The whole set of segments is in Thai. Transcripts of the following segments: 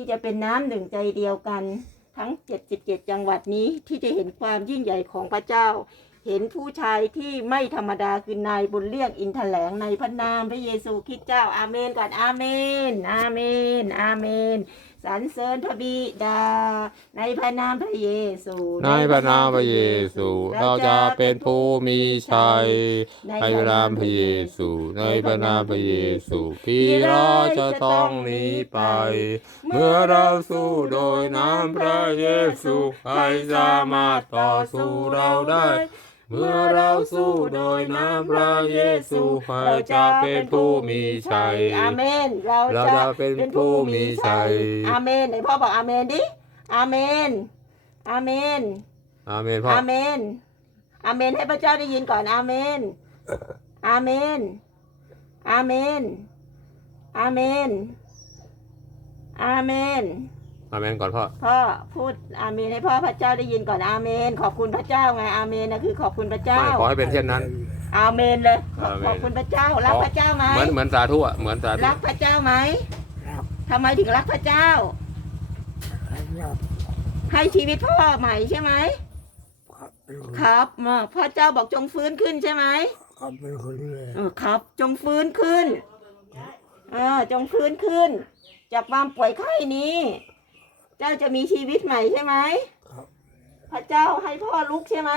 ที่จะเป็นน้ำหนึ่งใจเดียวกัน ทั้ง 77 จังหวัดนี้ที่จะเห็นความยิ่งใหญ่ของพระเจ้า เห็นผู้ชายที่ไม่ธรรมดาคือนายบุญเลี่ยงอินแถลงในพระนามพระเยซูคริสต์เจ้าอาเมนกันอาเมน อาเมน อาเมน สรรเสริญพระบิดา ในพระนามพระเยซู ในพระนามพระเยซู เราจะเป็นผู้มีชัย ในพระนามพระเยซู ในพระนามพระเยซูพี่เราจะต้องหนีไป เมื่อเราสู้โดยน้ำพระเยซูใครสามารถต่อสู้เราได้ เมื่อเราสู้โดยน้ำพระเยซูเราจะเป็นผู้มีชัยอาเมน เราเราจะจะเป็นผู้มีชัยอาเมนไหนพ่อบอกอาเมนดิอาเมน อาเมน อาเมนพ่ออาเมน อาเมนให้พระเจ้าได้ยินก่อนอาเมน อาเมน อาเมน อาเมน อาเมน อาเมนก่อนพ่อ พ่อพูดอาเมนให้พ่อพระเจ้าได้ยินก่อนอาเมน ขอบคุณพระเจ้าไงอาเมนนะคือขอบคุณพระเจ้า ขอให้เป็นเช่นนั้น อาเมนเลย ขออาเมนขอบคุณพระเจ้า รักพระเจ้าไหมเหมือนเหมือนสาธุอะเหมือนสาธุรักพระเจ้าไหมครับทำไมถึงรักพระเจ้าครับให้ชีวิตพ่อใหม่ใช่ไหมครับเป็นคนครับเมื่อพระเจ้าบอกจงฟื้นขึ้นใช่ไหมครับเป็นคนเลยเออครับ จงฟื้นขึ้นเออจงฟื้นขึ้น จากความป่วยไข้นี้ เจ้าจะมีชีวิตใหม่ใช่ไหมครับ พระเจ้าให้พ่อลุกใช่ไหม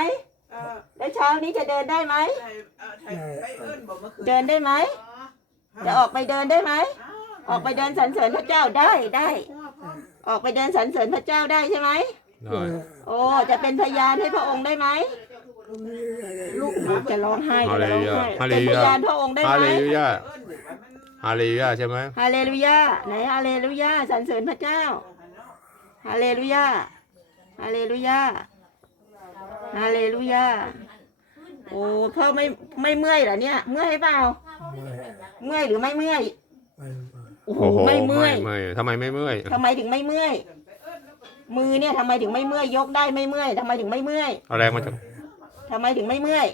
เออแล้วเช้านี้จะเดินได้ไหม ไทยเออไทยไทยเอิ้นบอกเมื่อคืนเดินได้ไหมจะออกไปเดินได้ไหมออกไปเดินสรรเสริญพระเจ้าได้ได้ออกไปเดินสรรเสริญพระเจ้าได้ใช่ไหม ได้ โอ้ จะเป็นพยานให้พระองค์ได้ไหมลูกหนูจะร้องไห้ฮาจะเลร้องลูยาไห้ฮาเลเป็นลูพยา ยานพระองค์ได้ฮาไหมเลลูยาเอิ้นแบบว่ามัน ฮาเลลูยาใช่ไหม ฮาเลลูยาไหนฮาเลลูยาสรรเสริญพระเจ้า ฮาเลลูยาฮาเลลูยาฮาเลลูยาโอ้พ่อไม่ไม่เมื่อยเหรอเนี่ย เมื่อยเปล่า เมื่อยหรือไม่เมื่อยโอ้โหโอ้โหไม่เมื่อยไม่ทำไมไม่เมื่อยทำไมถึงไม่เมื่อย มือเนี่ยทำไมถึงไม่เมื่อยยกได้ไม่เมื่อยทำไมถึงไม่เมื่อยเอาแรงมาจากทำไมถึงไม่เมื่อย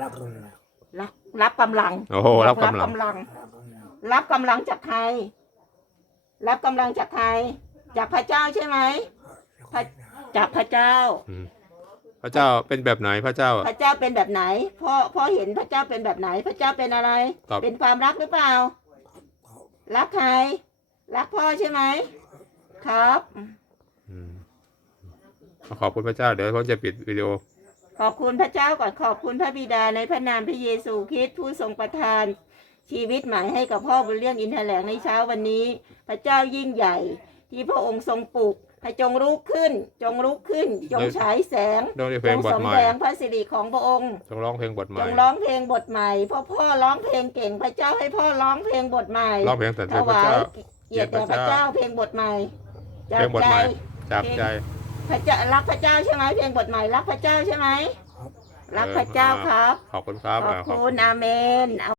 รักกันแล้วรับรับกำลังโอ้โหรับกำลังลังรักกันแล้วรับกำลังจากใคร รับกำลังจากใคร จากพระเจ้าใช่ไหม พระจากพระเจ้าอืมพระเจ้าเป็นแบบไหนพระเจ้าพอะระเจ้าเป็นแบบไหนพ่อพ่อเห็นพระเจ้าเป็นแบบไหน พระเจ้าเป็นอะไร ตอบเป็นความรักหรือเปล่า รักใคร รักพ่อใช่ไหม ครับอืมขอบคุณพระเจ้าเดี๋ยวผมจะปิดวิดีโอ ขอบคุณพระเจ้าก่อนขอบคุณพระบิดาในพระนามพระเยซูคริสต์ผู้ทรงประทานชีวิตใหม่ให้กับพ่อบุญเลี้ยงอินแถลงในเช้าวันนี้ พระเจ้ายิ่งใหญ่ ที่พระองค์ทรงปลูกให้จงลุกขึ้น จงลุกขึ้น จงฉายแสงต้องได้เพจลงงบทสมใหม่แดงพระสิริของพระองค์ ต้องร้องเพลงบทใหจม่งร้องเพลงบทใหม่เพราะพ่อร้องเพลงเก่งพระเจ้าให้พ่อร้องเพลงบทใหม่ ร้องเพลงสรรถเสริญพระวายเจ้า เกียรติแด่พระเจ้าเพลงบทใหม่เพลงบทใหม่ จากใจ พระเจ้ารักพระเจ้าใช่ไหมเพลงบทใหม่รักพระเจ้าใช่ไหมรักพระเจ้าครับ ขอบคุณครับขอบอ่าขอบคุคุณ ณอาเมน